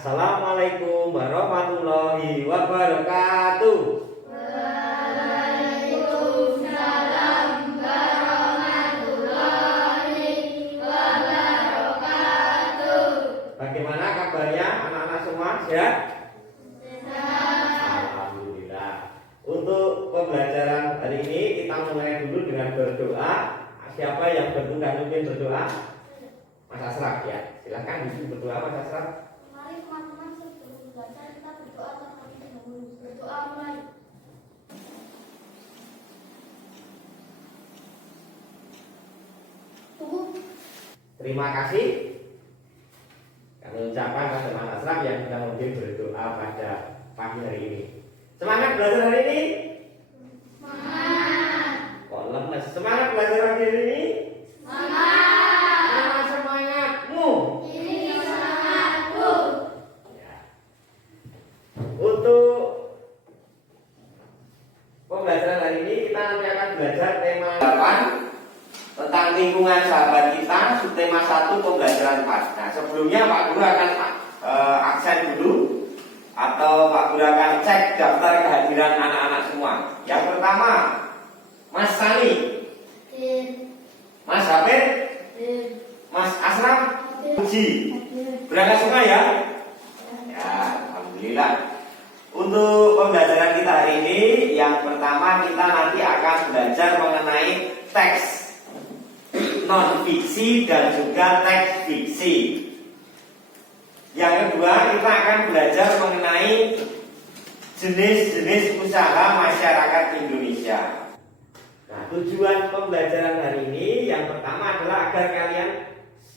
Assalamualaikum warahmatullahi wabarakatuh. Waalaikumsalam warahmatullahi wabarakatuh. Bagaimana kabarnya anak-anak semua? Sehat? Sehat. Alhamdulillah. Untuk pembelajaran hari ini kita mulai dulu dengan berdoa. Siapa yang bertugas mungkin berdoa? Mas Asraf ya. Silakan dulu berdoa Mas Asraf. Mari teman-teman sebelum belajar kita berdoa terlebih dahulu. Berdoa mulai. Terima kasih kami ucapkan pada Mas Asraf yang sudah mungkin berdoa pada pagi hari ini. Semangat belajar hari ini. Semangat. Kok lemes? Semangat belajar hari ini. Semangat. Mana semangatmu? Ini semangatku. Ya. Untuk pembelajaran hari ini kita nanti akan belajar tema 8 tentang lingkungan sahabat kita, subtema 1 pembelajaran 4. Nah, sebelumnya Pak Guru akan absen dulu atau Pak Guru akan cek daftar kehadiran anak-anak semua. Yang pertama, Mas Sani, Mas Hafid, Mas Asraf, Puji. Berangkat semua ya? Ya, alhamdulillah. Untuk pembelajaran kita hari ini, yang pertama kita nanti akan belajar mengenai teks non fiksi dan juga teks fiksi. Yang kedua kita akan belajar mengenai jenis-jenis usaha masyarakat Indonesia. Nah, tujuan pembelajaran hari ini yang pertama adalah agar kalian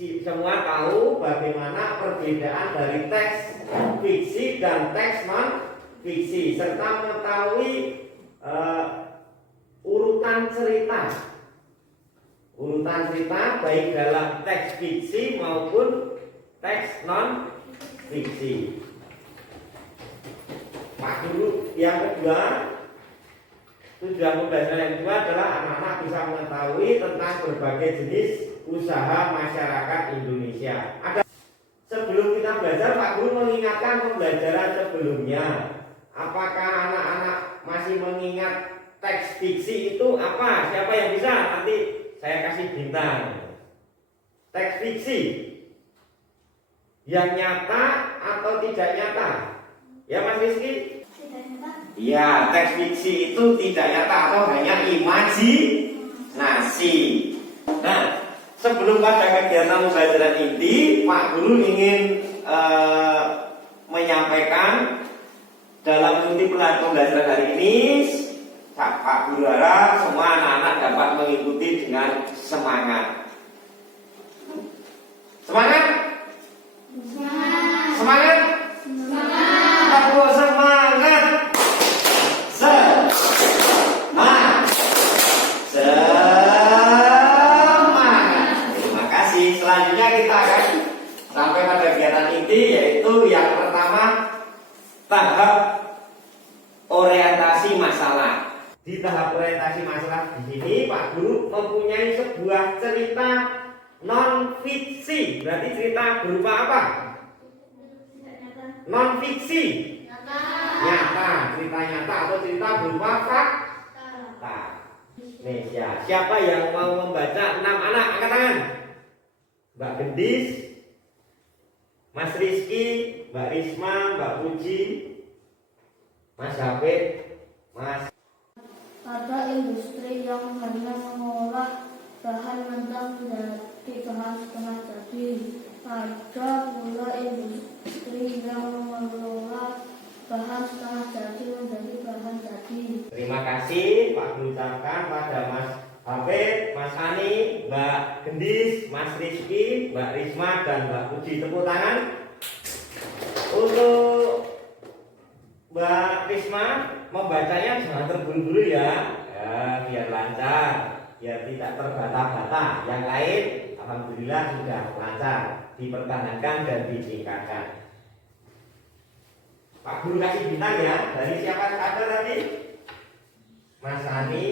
semua tahu bagaimana perbedaan dari teks fiksi dan teks non fiksi serta mengetahui urutan cerita baik dalam teks fiksi maupun teks non fiksi. Pak Guru yang kedua, tujuan pembelajaran yang kedua adalah anak-anak bisa mengetahui tentang berbagai jenis usaha masyarakat Indonesia. Sebelum kita belajar, Pak Guru mengingatkan pembelajaran sebelumnya. Apakah anak-anak masih mengingat teks fiksi itu apa? Siapa yang bisa? Nanti saya kasih bintang. Teks fiksi yang nyata atau tidak nyata? Ya Mas Rizky? Tidak nyata. Ya, teks fiksi itu tidak nyata atau hanya imajinasi. Nah, sebelum pada kegiatan pembelajaran inti, Pak Guru ingin menyampaikan dalam mengikuti pembelajaran hari ini, Pak Guru harap semua anak-anak dapat mengikuti dengan semangat. Semangat? Semangat. Semangat? Semangat. Aku semangat. Semangat. Semangat. Terima kasih. Selanjutnya kita akan sampai pada kegiatan inti, yaitu yang pertama tahap orientasi masalah. Di tahap orientasi masalah di sini Pak Guru mempunyai sebuah cerita non fiksi. Berarti cerita berupa apa? Tidak nyata. Non fiksi. Nyata. Nyata, cerita nyata atau cerita berupa fakta. Nyata. Nih ya, siapa yang mau membaca 6 anak? Angkat tangan. Mbak Gendis, Mas Rizky, Mbak Risma, Mbak Puji, Mas Hafid, Mas. Ada industri yang hanya mengolah bahan mentah menjadi bahan setengah jadi. Ada pula industri yang mengolah bahan setengah jadi menjadi bahan jadi. Terima kasih Pak Guru ucapkan pada Mas Hafid, Mas Ani, Mbak Gendis, Mas Rizky, Mbak Risma, dan Mbak Puji. Tepuk tangan untuk Mbak Risma. Membacanya jangan terburu-buru ya, biar lancar, biar tidak terbata-bata. Yang lain alhamdulillah sudah lancar, dipertahankan dan ditingkatkan. Pak Guru kasih bintang ya. Dari siapa ada tadi? Mas Ani,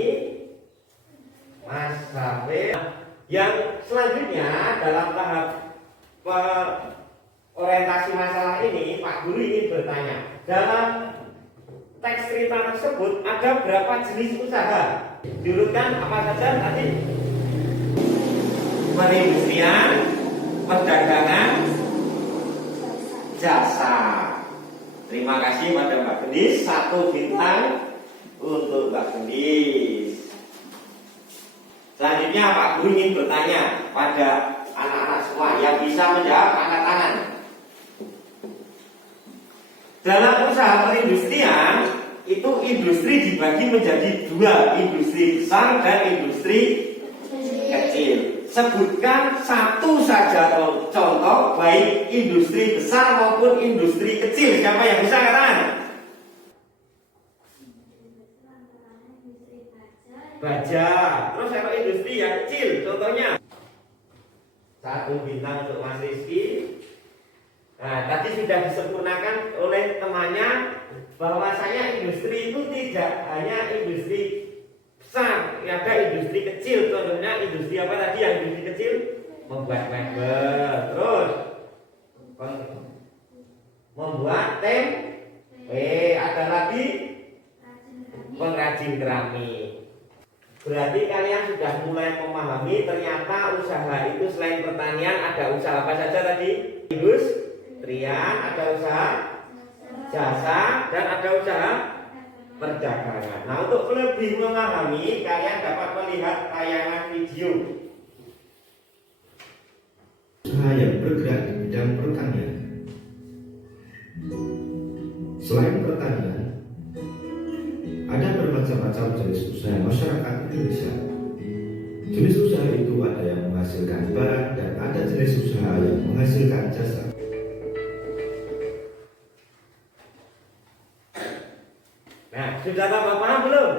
Mas Hafid. Yang selanjutnya dalam tahap orientasi masalah ini Pak Pak Guru ingin bertanya, dalam teks cerita tersebut ada berapa jenis usaha? Diurutkan apa saja tadi? Perindustrian, perdagangan, jasa. Terima kasih pada Mbak Gendis, 1 bintang untuk Mbak Gendis. Selanjutnya Pak Guru ingin bertanya pada anak-anak semua yang bisa menjawab, angkat tangan. Dalam usaha perindustrian itu industri dibagi menjadi 2, industri besar dan industri kecil. Sebutkan satu saja contoh baik industri besar maupun industri kecil. Siapa yang bisa katakan? Baja. Terus kalau industri yang kecil contohnya? 1 bintang untuk Mas Rizky. Nah, tadi sudah disempurnakan oleh temannya bahwasanya industri itu tidak hanya industri besar, ada industri kecil. Contohnya industri apa tadi yang industri kecil? Membuat mebel, terus membuat tempe, ada lagi pengrajin keramik. Berarti kalian sudah mulai memahami ternyata usaha itu selain pertanian ada usaha apa saja tadi? Industrian, ada usaha jasa, dan ada usaha perdagangan. Nah, untuk lebih memahami, kalian dapat melihat tayangan video. Usaha yang bergerak di bidang pertanian. Selain pertanian, ada bermacam-macam jenis usaha masyarakat Indonesia. Jenis usaha itu ada yang menghasilkan barang dan ada jenis usaha yang menghasilkan jasa. Nah, sudah tambah paham belum?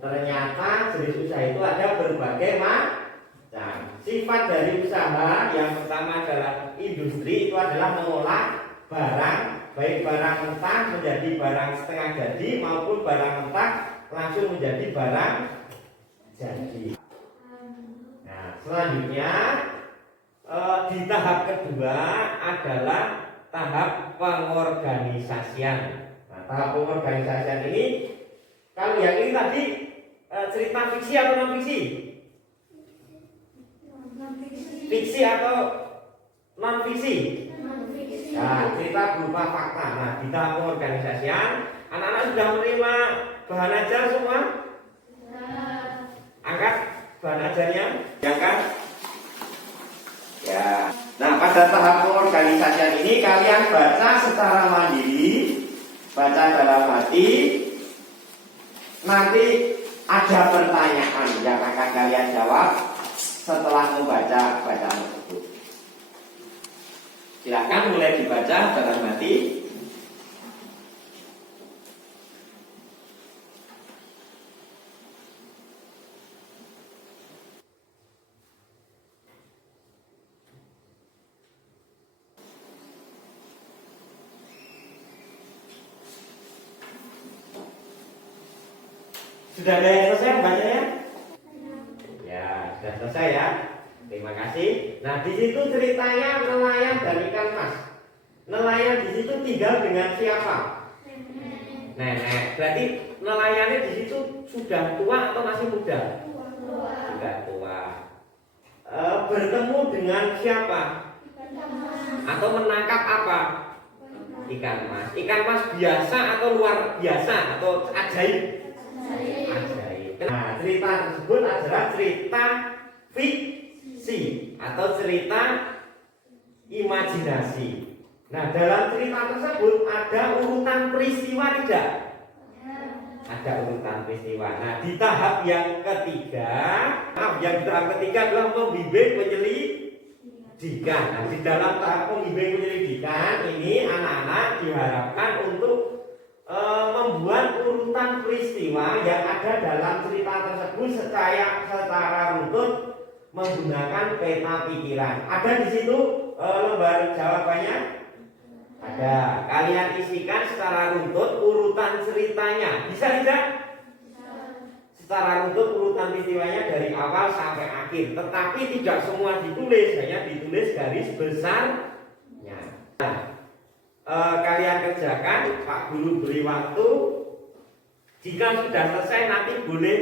Ternyata jenis usaha itu ada berbagai macam. Sifat dari usaha yang pertama adalah industri, itu adalah mengolah barang, baik barang mentah menjadi barang setengah jadi maupun barang mentah langsung menjadi barang jadi. Nah, selanjutnya di tahap kedua adalah tahap pengorganisasian. Nah, tahap pengorganisasian ini, kalau yang ini tadi cerita fiksi atau non fiksi? Fiksi atau non fiksi? Nah, cerita berupa fakta. Nah, di tahap pengorganisasian, anak-anak sudah menerima bahan ajar semua? Angkat bahan ajarnya, diangkat. Ya. Nah, pada tahap pengorganisasian ini kalian baca secara mandiri, baca dalam hati. Nanti ada pertanyaan yang akan kalian jawab setelah membaca bacaan tersebut. Silakan mulai dibaca dalam hati. Sudah ada yang selesai membacanya? Ya, sudah selesai ya. Terima kasih. Nah, di situ ceritanya nelayan dan ikan mas. Nelayan di situ tinggal dengan siapa? Nenek. Berarti nelayannya di situ sudah tua atau masih muda? Sudah tua. Bertemu dengan siapa? Atau menangkap apa? Ikan mas. Ikan mas biasa atau luar biasa atau ajaib? Ajaib. Nah, cerita tersebut adalah cerita fiksi atau cerita imajinasi. Nah, dalam cerita tersebut ada urutan peristiwa tidak? Ada urutan peristiwa. Nah, di tahap yang ketiga, adalah membimbing penyelidikan. Nah, di dalam tahap membimbing penyelidikan ini anak-anak diharapkan untuk membuat urutan peristiwa yang ada dalam cerita tersebut secara runtut menggunakan peta pikiran. Ada di situ lembar jawabannya? Ada. Kalian isikan secara runtut urutan ceritanya. Bisa tidak? Secara runtut urutan peristiwanya dari awal sampai akhir. Tetapi tidak semua ditulis, hanya ditulis garis besarnya. Nah, Pak Guru beri waktu. Jika sudah selesai nanti boleh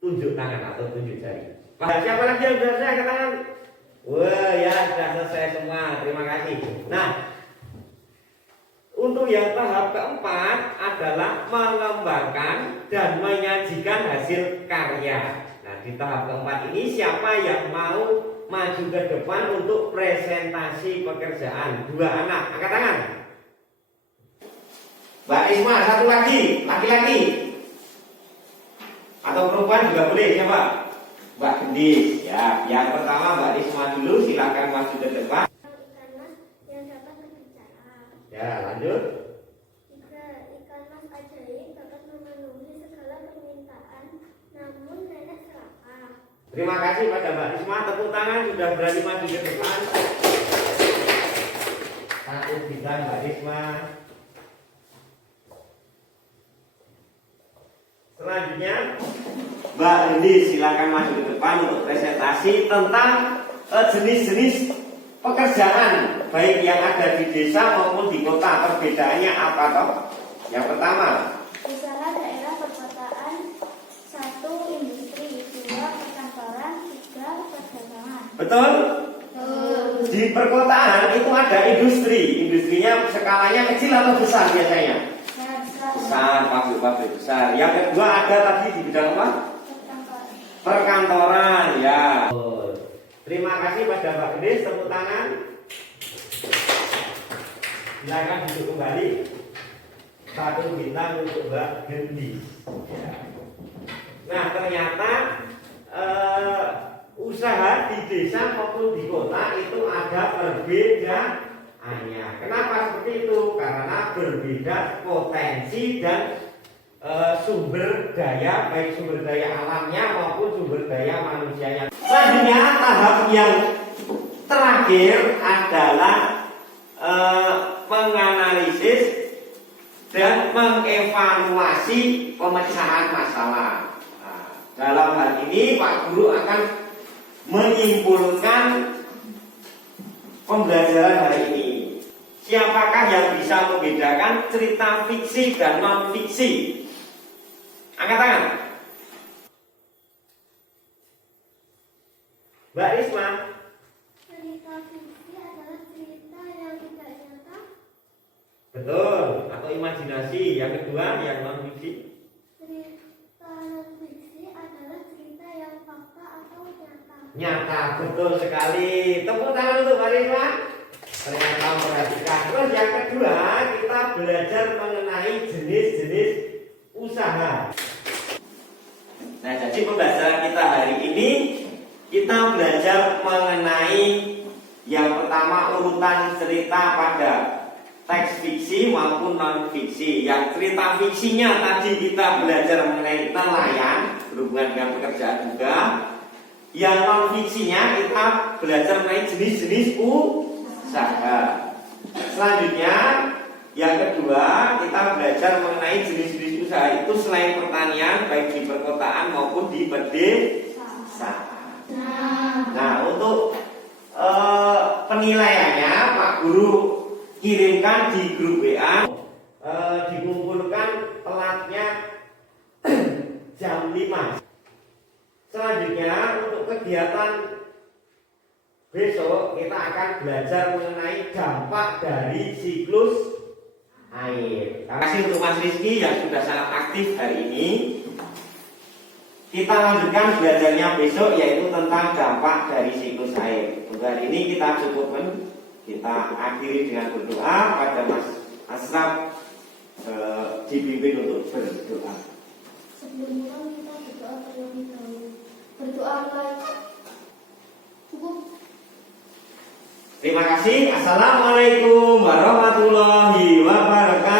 tunjuk tangan atau tunjuk jari. Siapa lagi yang sudah selesai? Angkat tangan. Wah ya, sudah selesai semua. Terima kasih. Nah, untuk yang tahap keempat adalah mengembangkan dan menyajikan hasil karya. Nah, di tahap keempat ini siapa yang mau maju ke depan untuk presentasi pekerjaan? Dua anak, angkat tangan. Mbak Isma, satu lagi, laki-laki atau perempuan juga boleh. Siapa? Mbak Gendis. Ya, yang pertama Mbak Isma dulu, silakan maju ke depan. Ikan mas yang dapat berbicara. Ya, lanjut. Jika ikan mas ajaib dapat memenuhi segala permintaan, namun nenek serakah. Terima kasih pada Mbak Isma. Tepuk tangan, sudah berani maju ke depan. Satu bintang Mbak Isma. Selanjutnya Mbak Indi silakan maju ke depan untuk presentasi tentang jenis-jenis pekerjaan baik yang ada di desa maupun di kota. Perbedaannya apa toh? Yang pertama, Usaha daerah perkotaan, 1. Industri, 2. Perkantoran, 3. Perdagangan. betul? Di perkotaan itu ada industri. Industrinya skalanya kecil atau besar biasanya? Besar, pabrik-pabrik besar. Yang kedua ada tadi di bidang apa? Perkantoran, ya. Terima kasih pada Mbak Gendis, tepuk tangan. Silakan duduk kembali. Satu bintang untuk Mbak Gendis. Ya. Nah, ternyata usaha di desa maupun di kota itu ada perbedaannya. Kenapa seperti itu? Karena berbeda potensi dan sumber daya, baik sumber daya alamnya maupun sumber daya manusianya. Selanjutnya tahap yang terakhir adalah menganalisis dan mengevaluasi pemecahan masalah. Nah, dalam hal ini Pak Guru akan menyimpulkan pembelajaran hari ini. Siapakah yang bisa membedakan cerita fiksi dan non fiksi? Angkat tangan. Mbak Risma. Cerita fiksi adalah cerita yang tidak nyata. Betul, atau imajinasi. Yang kedua, yang non fiksi. Cerita non fiksi adalah cerita yang fakta atau nyata. Nyata, betul sekali. Tepuk tangan untuk Mbak Risma. Ternyata memperhatikan. Terus yang kedua, kita belajar mengenai jenis-jenis usaha. Nah, jadi pembelajaran kita hari ini kita belajar mengenai yang pertama urutan cerita pada teks fiksi maupun non fiksi. Yang cerita fiksinya tadi kita belajar mengenai nelayan, berhubungan dengan pekerjaan juga. Yang non fiksinya kita belajar mengenai jenis-jenis usaha. Selanjutnya yang kedua kita belajar mengenai jenis-jenis usaha itu selain pertanian baik di perkotaan maupun di pedesaan. Nah, untuk penilaiannya Pak Guru kirimkan di grup WA, dikumpulkan telatnya jam 5. Selanjutnya untuk kegiatan besok kita akan belajar mengenai dampak dari siklus air. Terima kasih untuk Mas Rizky yang sudah sangat aktif hari ini. Kita lanjutkan belajarnya besok yaitu tentang dampak dari siklus air. Untuk hari ini kita cukupkan, kita akhiri dengan berdoa pada Mas Asraf dipimpin untuk berdoa. Sebelumnya kita berdoa terlebih dahulu. Berdoa cukup. Terima kasih. Assalamualaikum warahmatullahi wabarakatuh.